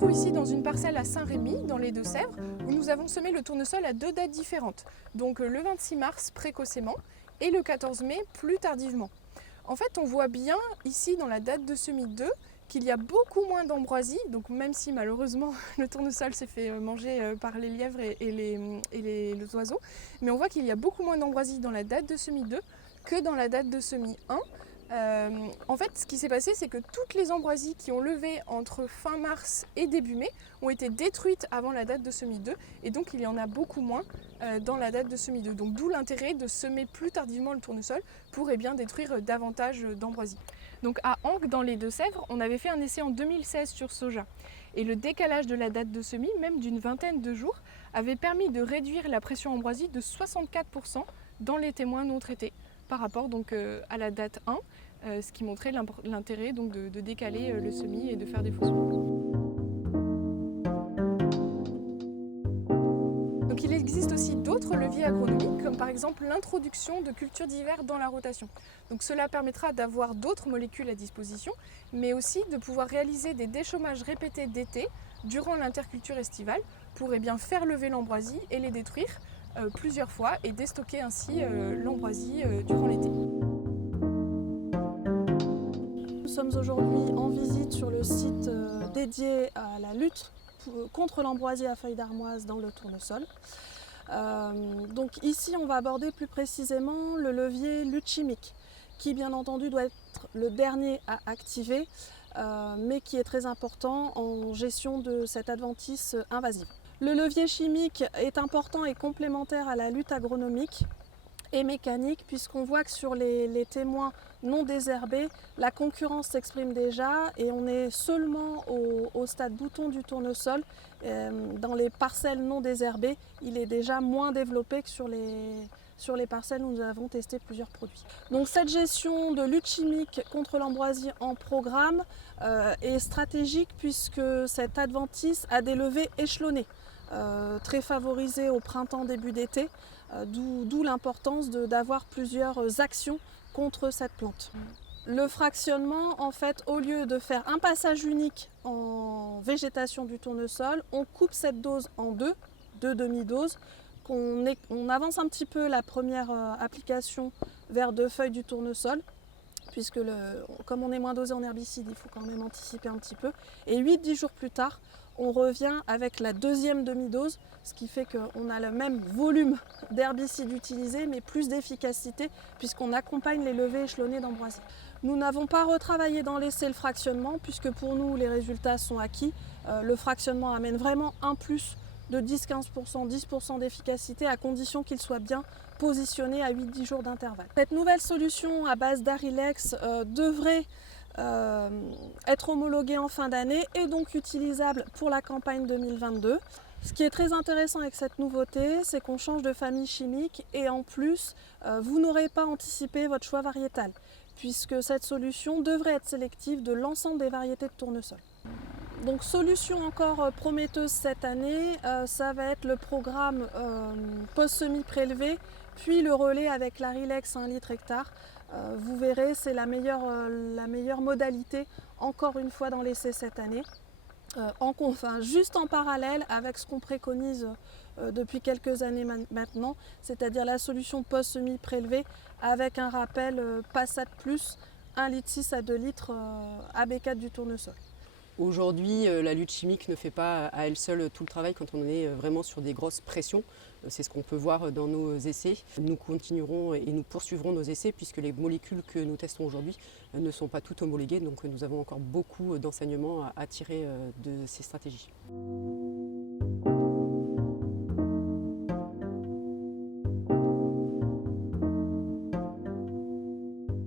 retrouve ici dans une parcelle à Saint-Rémy, dans les Deux-Sèvres, où nous avons semé le tournesol à deux dates différentes. Donc le 26 mars précocement et le 14 mai plus tardivement. En fait, on voit bien ici dans la date de semis 2 qu'il y a beaucoup moins d'ambroisie, donc même si malheureusement le tournesol s'est fait manger par les lièvres et les oiseaux, mais on voit qu'il y a beaucoup moins d'ambroisie dans la date de semis 2 que dans la date de semis 1. En fait, ce qui s'est passé, c'est que toutes les ambroisies qui ont levé entre fin mars et début mai ont été détruites avant la date de semis 2, et donc il y en a beaucoup moins dans la date de semis 2. Donc d'où l'intérêt de semer plus tardivement le tournesol pour détruire davantage d'ambroisies. Donc à Ancre, dans les Deux-Sèvres, on avait fait un essai en 2016 sur soja. Et le décalage de la date de semis, même d'une vingtaine de jours, avait permis de réduire la pression ambroisie de 64% dans les témoins non traités par rapport donc à la date 1, ce qui montrait l'intérêt donc de décaler le semis et de faire des faux semis. Donc il existe aussi d'autres leviers agronomiques, comme par exemple l'introduction de cultures d'hiver dans la rotation. Donc cela permettra d'avoir d'autres molécules à disposition, mais aussi de pouvoir réaliser des déchômages répétés d'été durant l'interculture estivale pour faire lever l'ambroisie et les détruire plusieurs fois et déstocker ainsi l'ambroisie durant l'été. Nous sommes aujourd'hui en visite sur le site dédié à la lutte contre l'ambroisie à feuilles d'armoise dans le tournesol. Donc ici on va aborder plus précisément le levier lutte chimique, qui bien entendu doit être le dernier à activer, mais qui est très important en gestion de cette adventice invasive. Le levier chimique est important et complémentaire à la lutte agronomique et mécanique, puisqu'on voit que sur les témoins non désherbés, la concurrence s'exprime déjà et on est seulement au stade bouton du tournesol. Dans les parcelles non désherbées, il est déjà moins développé que sur les parcelles où nous avons testé plusieurs produits. Donc cette gestion de lutte chimique contre l'ambroisie en programme est stratégique, puisque cette adventice a des levées échelonnées. Très favorisée au printemps, début d'été, d'où l'importance d'avoir plusieurs actions contre cette plante. Le fractionnement, en fait, au lieu de faire un passage unique en végétation du tournesol, on coupe cette dose en deux demi-doses. On avance un petit peu la première application vers 2 feuilles du tournesol, puisque comme on est moins dosé en herbicide, il faut quand même anticiper un petit peu. Et 8-10 jours plus tard, on revient avec la deuxième demi-dose, ce qui fait qu'on a le même volume d'herbicide utilisé, mais plus d'efficacité, puisqu'on accompagne les levées échelonnées d'ambroisie. Nous n'avons pas retravaillé dans l'essai le fractionnement, puisque pour nous les résultats sont acquis. Le fractionnement amène vraiment un plus de 10-15%, 10% d'efficacité, à condition qu'il soit bien positionné à 8-10 jours d'intervalle. Cette nouvelle solution à base d'Arilex devrait être homologuée en fin d'année et donc utilisable pour la campagne 2022. Ce qui est très intéressant avec cette nouveauté, c'est qu'on change de famille chimique et en plus, vous n'aurez pas anticipé votre choix variétal, puisque cette solution devrait être sélective de l'ensemble des variétés de tournesol. Donc solution encore prometteuse cette année, ça va être le programme post-semis prélevé, puis le relais avec l'Arilex 1 litre hectare. Vous verrez, c'est la meilleure modalité, encore une fois dans l'essai cette année. Juste en parallèle avec ce qu'on préconise depuis quelques années maintenant, c'est-à-dire la solution post-semis prélevé avec un rappel Passat Plus 1,6 litre à 2 litres AB4 du tournesol. Aujourd'hui, la lutte chimique ne fait pas à elle seule tout le travail quand on est vraiment sur des grosses pressions. C'est ce qu'on peut voir dans nos essais. Nous continuerons et nous poursuivrons nos essais, puisque les molécules que nous testons aujourd'hui ne sont pas toutes homologuées, donc nous avons encore beaucoup d'enseignements à tirer de ces stratégies.